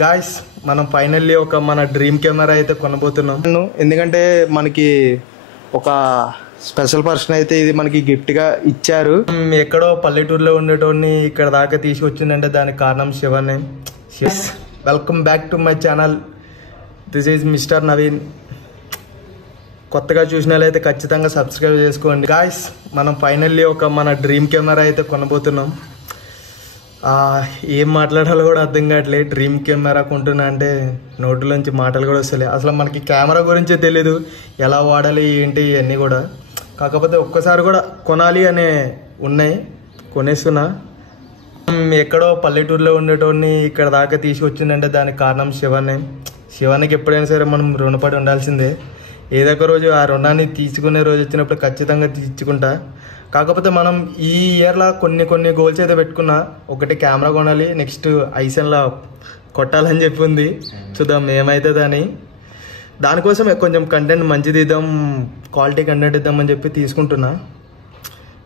Guys మనం finally ఒక మన డ్రీమ్ కెమెరా అయితే కొనబోతున్నాం. ఎందుకంటే మనకి ఒక స్పెషల్ పర్సన్ అయితే ఇది మనకి గిఫ్ట్ గా ఇచ్చారు. ఎక్కడో పల్లెటూరులో ఉండేటోని ఇక్కడ దాకా తీసుకొచ్చిందంటే దానికి కారణం శివనే. Welcome back to my channel. This is mister Naveen. కొత్తగా చూసిన వాళ్ళైతే ఖచ్చితంగా సబ్స్క్రైబ్ చేసుకోండి. గాయ్స్ మనం ఫైనల్లీ ఒక మన డ్రీమ్ కెమెరా అయితే కొనబోతున్నాం. ఏం మాట్లాడాలో కూడా అర్థం కావట్లేదు. డ్రీమ్ కెమెరా కొంటున్నా అంటే నోట్లోంచి మాటలు కూడా వస్తలే. అసలు మనకి కెమెరా గురించే తెలీదు, ఎలా వాడాలి ఏంటి ఇవన్నీ కూడా. కాకపోతే ఒక్కసారి కూడా కొనాలి అనే ఉన్నాయి, కొనేస్తున్నా. ఎక్కడో పల్లెటూరులో ఉండేటోని ఇక్కడ దాకా తీసుకొచ్చిందంటే దానికి కారణం శివనే. శివానికి ఎప్పుడైనా సరే మనం రుణపడి ఉండాల్సిందే. ఏదో ఒక రోజు ఆ రుణాన్ని తీసుకునే రోజు వచ్చినప్పుడు ఖచ్చితంగా తీర్చుకుంటా. కాకపోతే మనం ఈ ఇయర్లో కొన్ని గోల్స్ అయితే పెట్టుకున్నా. ఒకటి కెమెరా కొనాలి, నెక్స్ట్ ఐసెన్లా కొట్టాలని చెప్పి ఉంది. చూద్దాం ఏమవుతుందని. దానికోసం కొంచెం కంటెంట్ మంచిది ఇద్దాం, క్వాలిటీ కంటెంట్ ఇద్దామని చెప్పి తీసుకుంటున్నా.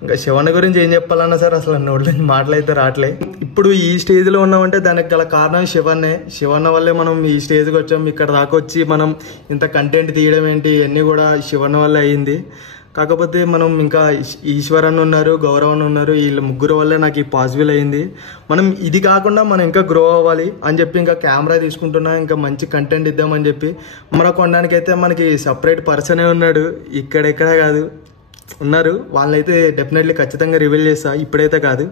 ఇంకా శివన్న గురించి ఏం చెప్పాలన్నా సార్ అసలు నోట్లో మాటలు అయితే రావట్లే. ఇప్పుడు ఈ స్టేజ్లో ఉన్నామంటే దానికి గల కారణం శివన్నే. శివన్న వల్లే మనం ఈ స్టేజ్కి వచ్చాం. ఇక్కడ దాకా వచ్చి మనం ఇంత కంటెంట్ తీయడం ఏంటి ఇవన్నీ కూడా శివన్న వల్లే అయ్యింది. కాకపోతే మనం ఇంకా ఈశ్వరన్ ఉన్నారు, గౌరవన్ ఉన్నారు, వీళ్ళ ముగ్గురు వల్లే నాకు ఈ పాసిబుల్ అయింది. మనం ఇది కాకుండా మనం ఇంకా గ్రో అవ్వాలి అని చెప్పి ఇంకా కెమెరా తీసుకుంటున్నా, ఇంకా మంచి కంటెంట్ ఇద్దామని చెప్పి. మన కొనడానికి అయితే మనకి సపరేట్ పర్సనే ఉన్నాడు, ఇక్కడెక్కడ కాదు ఉన్నారు. వాళ్ళైతే డెఫినెట్లీ ఖచ్చితంగా రివీల్ చేస్తా, ఇప్పుడైతే కాదు.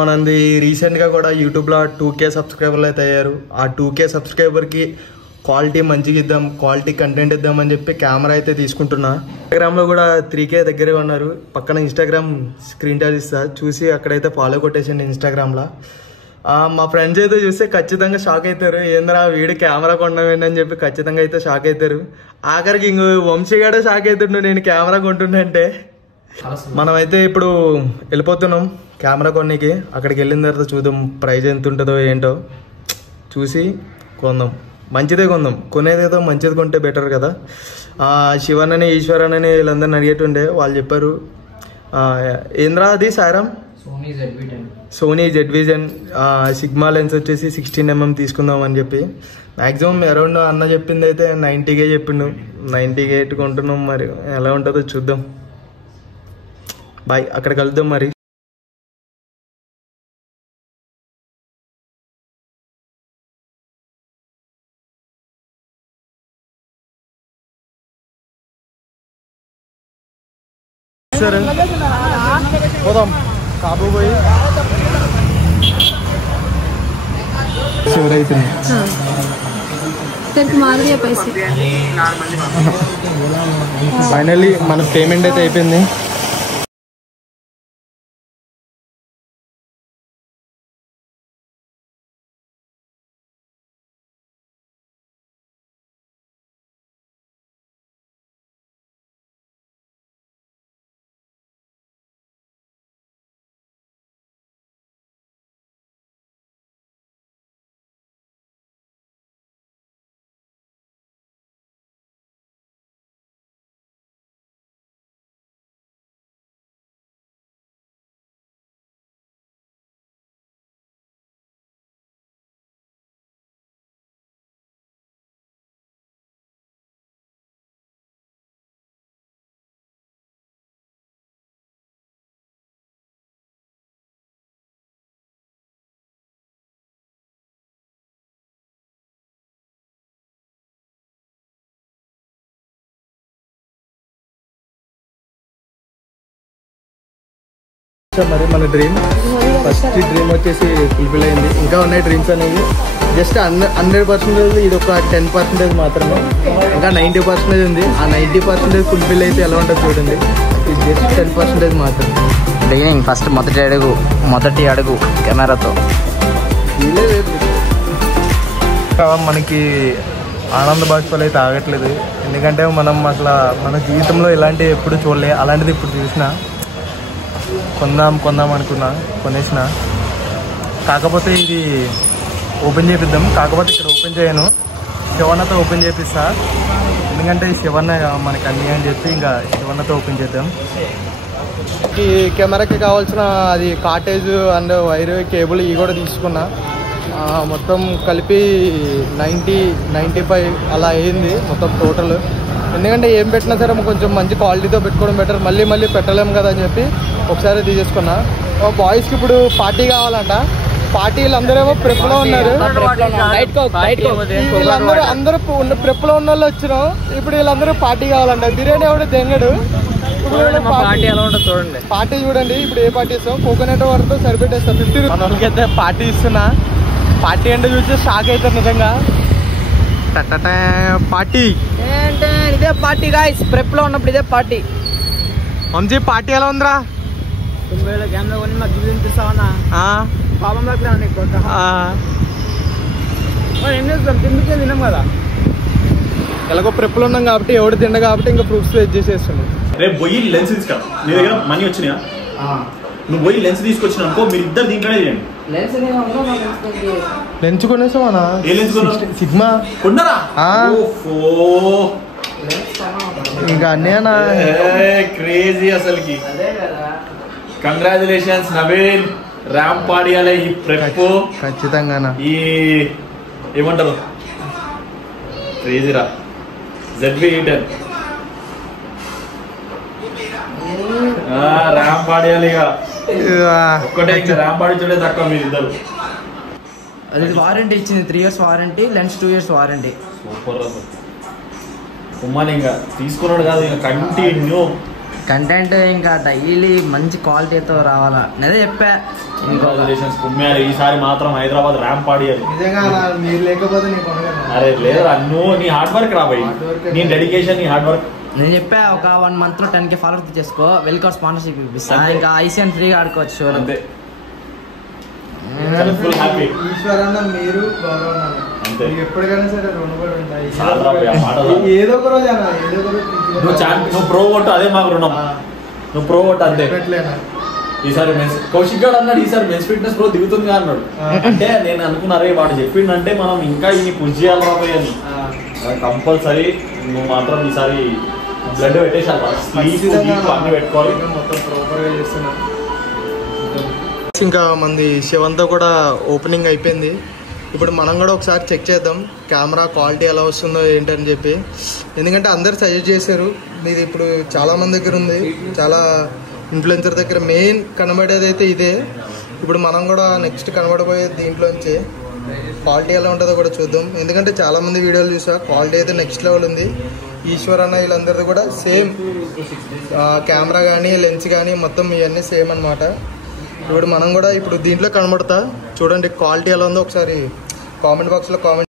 మనది రీసెంట్గా కూడా యూట్యూబ్లో 2K సబ్స్క్రైబర్లు అయితే అయ్యారు. ఆ 2K సబ్స్క్రైబర్కి క్వాలిటీ మంచిగా ఇద్దాం, క్వాలిటీ కంటెంట్ ఇద్దామని చెప్పి కెమెరా అయితే తీసుకుంటున్నా. ఇన్స్టాగ్రామ్లో కూడా 3K దగ్గరే ఉన్నారు. పక్కన ఇన్స్టాగ్రామ్ స్క్రీన్ టచ్ ఇస్తా, చూసి అక్కడైతే ఫాలో కొట్టేసండి ఇన్స్టాగ్రామ్లో. మా ఫ్రెండ్స్ అయితే చూస్తే ఖచ్చితంగా షాక్ అవుతారు. ఏంద్రా వీడు కెమెరా కొనడం అని చెప్పి ఖచ్చితంగా అయితే షాక్ అవుతారు. ఆఖరికి ఇంకో వంశీగాడే షాక్ అవుతుండు నేను కెమెరా కొంటుండే. మనమైతే ఇప్పుడు వెళ్ళిపోతున్నాం కెమెరా కొన్నికి. అక్కడికి వెళ్ళిన తర్వాత చూద్దాం ప్రైజ్ ఎంత ఉంటుందో ఏంటో, చూసి కొందాం. మంచిదే కొందాం, కొనేదేదో మంచిది కొంటే బెటర్ కదా. శివన్నని ఈశ్వరన్నని వీళ్ళందరిని అడిగేటుండే, వాళ్ళు చెప్పారు ఏంద్రా అది సారామ్ సోనీ జెడ్-విజన్ సిగ్మా లెన్స్ వచ్చేసి 16mm తీసుకుందాం అని చెప్పి. మ్యాక్సిమం అరౌండ్ అన్న చెప్పింది అయితే 90K చెప్పిండు. 90K కొంటున్నాం, మరి ఎలా ఉంటుందో చూద్దాం. బాయ్, అక్కడ కలుద్దాం మరి. సరే పోదాం కాబు పోయి శివరైతుంది. ఫైనల్లీ మన పేమెంట్ అయితే అయిపోయింది. మరి మన డ్రీమ్ ఫస్ట్ డ్రీమ్ వచ్చేసి ఫుల్ఫిల్ అయింది. ఇంకా ఉన్నాయి డ్రీమ్స్ అనేవి. జస్ట్ 100% ఇది ఒక 10% మాత్రమే. ఇంకా 90% ఉంది. ఆ 90% ఫుల్ఫిల్ అయితే ఎలా ఉంటుంది చూడండి. ఇది జస్ట్ 10% మాత్రమే. బిగినింగ్ ఫస్ట్ మొదటి అడుగు కెమెరాతో మనకి ఆనంద బాష్పాలు అయితే ఆగట్లేదు. ఎందుకంటే మనం అసలు మన జీవితంలో ఇలాంటివి ఎప్పుడు చూడలే. అలాంటిది ఇప్పుడు చూసిన కొందాం అనుకున్నా, కొనేసిన. కాకపోతే ఇది ఓపెన్ చేపిద్దాం. కాకపోతే ఇక్కడ ఓపెన్ చేయను, శివన్నతో ఓపెన్ చేపిస్తా. ఎందుకంటే శివన్న మనకి అన్ని అని చెప్పి ఇంకా శివన్నతో ఓపెన్ చేద్దాం. ఈ కెమెరాకి కావాల్సిన అది కార్టేజ్ అండ్ వైర్ కేబుల్ ఇవి కూడా తీసుకున్నా. మొత్తం కలిపి 90-95 అలా అయింది మొత్తం టోటల్. ఎందుకంటే ఏం పెట్టినా సరే కొంచెం మంచి క్వాలిటీతో పెట్టుకోవడం బెటర్, మళ్ళీ పెట్టలేము కదా అని చెప్పి ఒకసారి తీసేసుకున్నా. బాయ్స్కి ఇప్పుడు పార్టీ కావాలంట. పార్టీలు అందరేమో ప్రెప్లో ఉన్నారు. అందరూ ప్రెప్లో ఉన్న వాళ్ళు వచ్చినాం. ఇప్పుడు వీళ్ళందరూ పార్టీ కావాలంట. బిర్యానీ ఎవడో తెంగడు. చూడండి పార్టీ చూడండి. ఇప్పుడు ఏ పార్టీ ఇస్తాం? కోకోనట్ వాటర్తో సరిపెట్టేస్తాం 50 మన వాళ్ళకి అయితే పార్టీ ఇస్తున్నా. పార్టీ అంటే చూస్తే షాక్ అవుతారు నిజంగా. పార్టీ ఇదే పార్టీ గాయ్స్, ప్రెప్ లో ఉన్నప్పుడు ఇదే పార్టీ. వంశీ పార్టీ ఎలా ఉందిరా? తిన్నాం కదా, ఎలాగో ప్రెప్లో ఉన్నాం కాబట్టి ఎవడు తిండ కాబట్టి ఇంకా ఫ్రూట్స్ వెజ్ చేసేస్తున్నాం. రేపు పోయి లెన్స్ తీసుకురా. నీ దగ్గర మనీ వచ్చినాయా? నువ్వు పోయి లెన్స్ తీసుకొచ్చిన అనుకో, మీరు ఇద్దరు దీంట్లోనే చేయండి. లెన్స్ కొనేసామన్నా? ఏ లెన్స్ కొన్నా? సిగ్మా కొన్నారా? ఇంకా అన్నయ్యనా క్రేజీ అసలుకి. కంగ్రాచులేషన్స్ నవీన్, ర్యాంప్ పాడియాలి ఈ ప్రెప్ ఖచ్చితంగా. ఈ ఏమంటారు క్రేజీరా ZV-E10 ర్యాంప్ పాడియాలి. ఇక ఒక్కటే ఇంకా ర్యాంప్ పాడించడే తక్కువ మీరు ఇద్దరు. అది వారంటీ ఇచ్చింది, 3 years warranty, lens 2 years warranty. Super ఉమ్మని ఇంకా తీసుకున్నాడు కాదు, ఇంకా కంటిన్యూ కంటెంట్ ఇంకా డైలీ మంచి క్వాలిటీతో రావాలా. నేనే చెప్పా. ఈసారి మాత్రం హైదరాబాద్ ర్యాంప్ పాడియాలి. మీరు లేకపోతే అరే లేదు, నువ్వు నీ హార్డ్ వర్క్ రాబోయి, నీ డెడికేషన్, నీ హార్డ్ వర్క్. నేను చెప్పా ఒక 1 month లో 10K ఫాలోవర్స్ చేసుకో, వెల్కమ్ స్పాన్సర్షిప్ ఇప్పిస్తా. ఇంకా ICN ఫ్రీగా ఆడుకోవచ్చు. అంతే. ఈశ్వరన్న మీరు ఎప్పటికైనా సరే ఏదో ఒక రోజు నువ్వు ప్రో కొట్టు, అదే మాకు రుణం. నువ్వు ప్రో కొట్టు అంతే. ఈసారి కౌశిక్ గారు అన్నాడు ఈసారి మెన్స్ ఫిట్నెస్ ప్రో దిగుతుంది అన్నాడు. అంటే నేను అనుకున్నారే వాడు చెప్పిండంటే మనం ఇంకా ఇన్ని పుష్ చేయాలి రాబోయే అని. కంపల్సరీ నువ్వు మాత్రం ఈసారి బ్లడ్ పెట్టేసాను, అన్ని పెట్టుకోవాలి. మొత్తం ప్రాపర్గా చేస్తున్నాం. ఇంకా మంది శివంతో కూడా ఓపెనింగ్ అయిపోయింది. ఇప్పుడు మనం కూడా ఒకసారి చెక్ చేద్దాం కెమెరా క్వాలిటీ ఎలా వస్తుందో ఏంటని చెప్పి. ఎందుకంటే అందరు సజెస్ట్ చేశారు. మీది ఇప్పుడు చాలామంది దగ్గర ఉంది, చాలా ఇన్ఫ్లుయెన్సర్ దగ్గర మెయిన్ కనబడేది అయితే ఇదే. ఇప్పుడు మనం కూడా నెక్స్ట్ కనబడబోయే దీంట్లోంచి క్వాలిటీ ఎలా ఉంటుందో కూడా చూద్దాం. ఎందుకంటే చాలామంది వీడియోలు చూసా, క్వాలిటీ అయితే నెక్స్ట్ లెవెల్ ఉంది. ఈశ్వర్ అన్న వీళ్ళందరిది కూడా సేమ్ కెమెరా కానీ లెన్స్ కానీ మొత్తం ఇవన్నీ సేమ్ అనమాట. ఇప్పుడు మనం కూడా ఇప్పుడు దీంట్లో కనబడతా చూడండి క్వాలిటీ ఎలా ఉందో ఒకసారి కామెంట్ బాక్స్లో కామెంట్